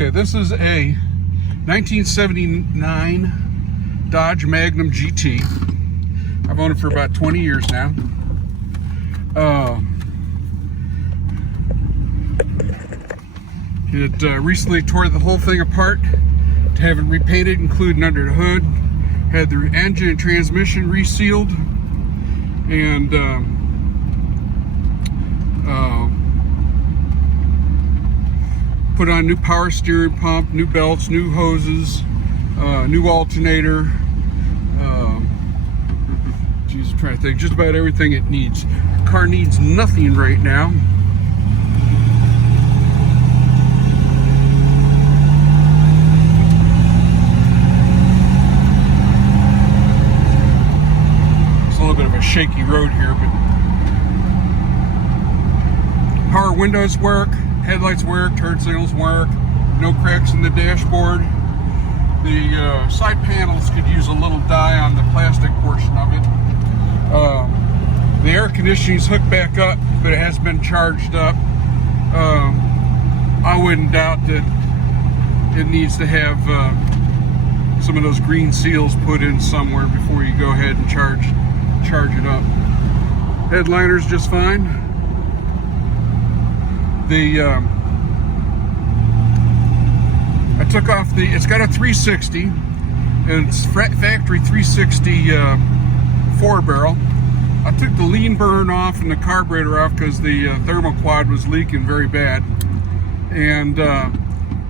Okay, this is a 1979 Dodge Magnum GT. I've owned it for about 20 years now. It recently tore the whole thing apart to have it repainted, including under the hood. Had the engine and transmission resealed, and put on new power steering pump, new belts, new hoses, new alternator. Geez, I'm trying to think. Just about everything it needs. The car needs nothing right now. It's a little bit of a shaky road here, but power windows work. Headlights work, turn signals work, no cracks in the dashboard. The side panels could use a little dye on the plastic portion of it. The air conditioning's hooked back up, but it has been charged up. I wouldn't doubt that it needs to have some of those green seals put in somewhere before you go ahead and charge it up. Headliner's just fine. I took off it's got a 360, and it's factory 360 4 barrel. I took the lean burn off and the carburetor off because the thermoquad was leaking very bad, and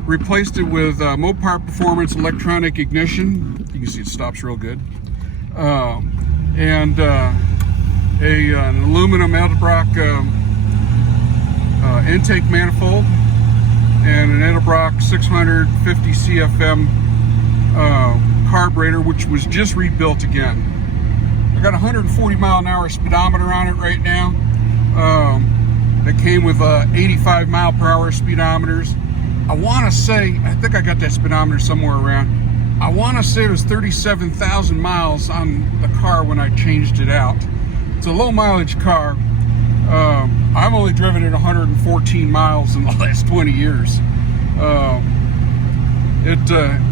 replaced it with Mopar Performance electronic ignition. You can see it stops real good, and an aluminum Edelbrock intake manifold, and an Edelbrock 650 CFM carburetor, which was just rebuilt again. I got a 140 mile an hour speedometer on it right now. It came with 85 mile per hour speedometers. I want to say, I think I got that speedometer somewhere around. I want to say it was 37,000 miles on the car when I changed it out. It's a low mileage car. I've only driven it 114 miles in the last 20 years. It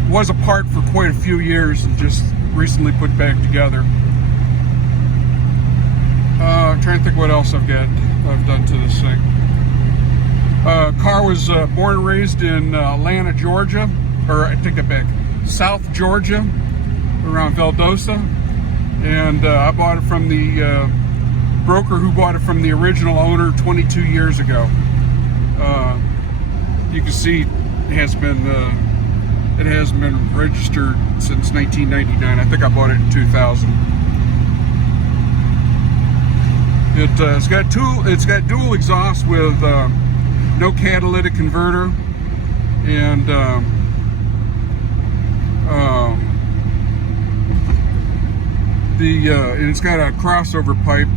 was apart for quite a few years and just recently put back together. I'm trying to think what else I've done to this thing. Car was born and raised in Atlanta, Georgia, or I take it back, South Georgia, around Valdosta, and I bought it from the broker who bought it from the original owner 22 years ago. You can see it has been registered since 1999. I think I bought it in 2000. It's got dual exhaust with no catalytic converter, and it's got a crossover pipe.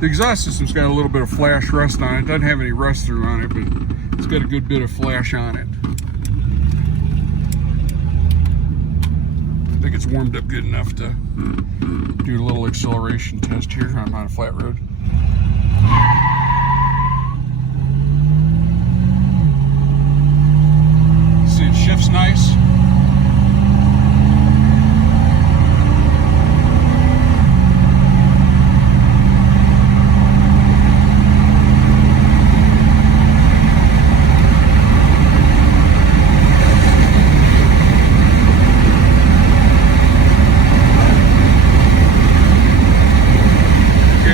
The exhaust system's got a little bit of flash rust on it. It doesn't have any rust through on it, but it's got a good bit of flash on it. I think it's warmed up good enough to do a little acceleration test here. I'm on a flat road. See, it shifts nice.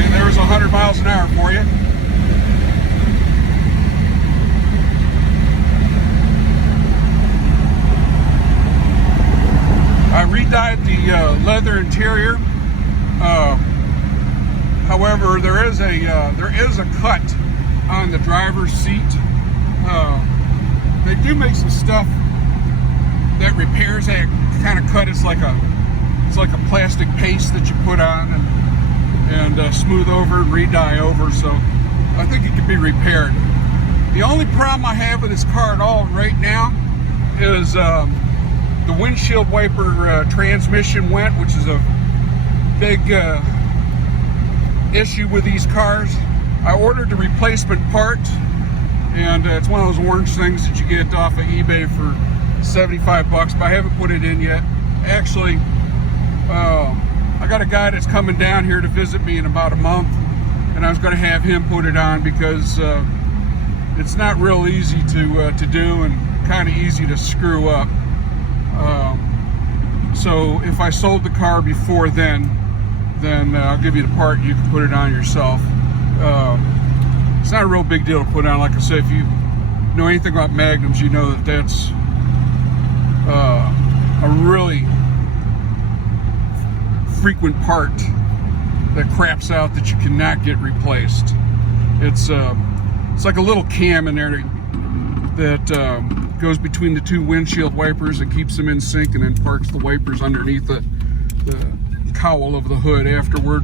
There's 100 miles an hour for you. I re-dyed the leather interior. However, there is a cut on the driver's seat. They do make some stuff that repairs that kind of cut. It's like a plastic paste that you put on and smooth over and re-dye over, so I think it can be repaired. The only problem I have with this car at all right now is the windshield wiper transmission went, which is a big issue with these cars. I ordered the replacement part, and it's one of those orange things that you get off of eBay for 75 bucks, but I haven't put it in yet. Actually, I got a guy that's coming down here to visit me in about a month, and I was going to have him put it on because it's not real easy to do and kind of easy to screw up. So if I sold the car before then I'll give you the part, you can put it on yourself. It's not a real big deal to put on. Like I said, if you know anything about Magnums, you know that that's a really frequent part that craps out that you cannot get replaced. It's like a little cam in there that goes between the two windshield wipers and keeps them in sync, and then parks the wipers underneath the cowl of the hood afterward.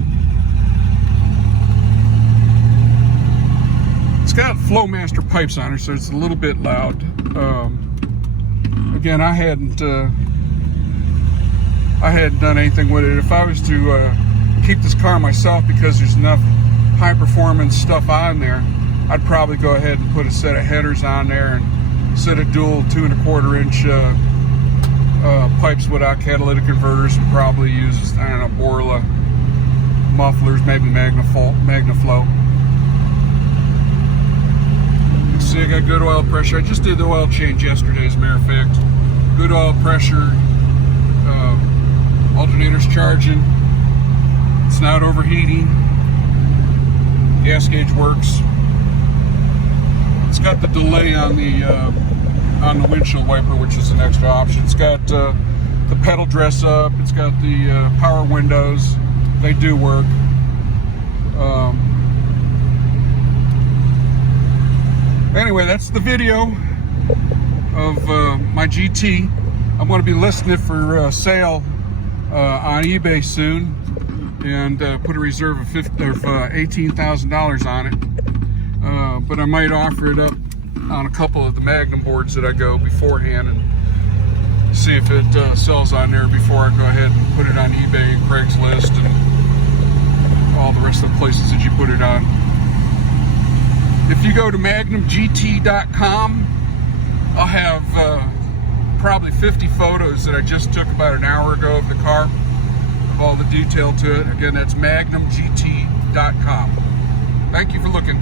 It's got Flowmaster pipes on it, so it's a little bit loud. Again, I hadn't done anything with it. If I was to keep this car myself, because there's enough high performance stuff on there, I'd probably go ahead and put a set of headers on there and set of dual 2 1/4 inch pipes without catalytic converters, and probably use, I don't know, Borla mufflers, maybe Magnaflow. You see, I got good oil pressure. I just did the oil change yesterday, as a matter of fact. Good oil pressure. Alternator's charging. It's not overheating. Gas gauge works. It's got the delay on the windshield wiper, which is an extra option. It's got the pedal dress up. It's got the power windows. They do work. Anyway, that's the video of my GT. I'm going to be listing it for sale on eBay soon, and put a reserve of $18,000 on it. But I might offer it up on a couple of the Magnum boards that I go beforehand, and see if it sells on there before I go ahead and put it on eBay, Craigslist, and all the rest of the places that you put it on. If you go to MagnumGT.com, I'll have probably 50 photos that I just took about an hour ago of the car, of all the detail to it. Again, that's MagnumGT.com. Thank you for looking.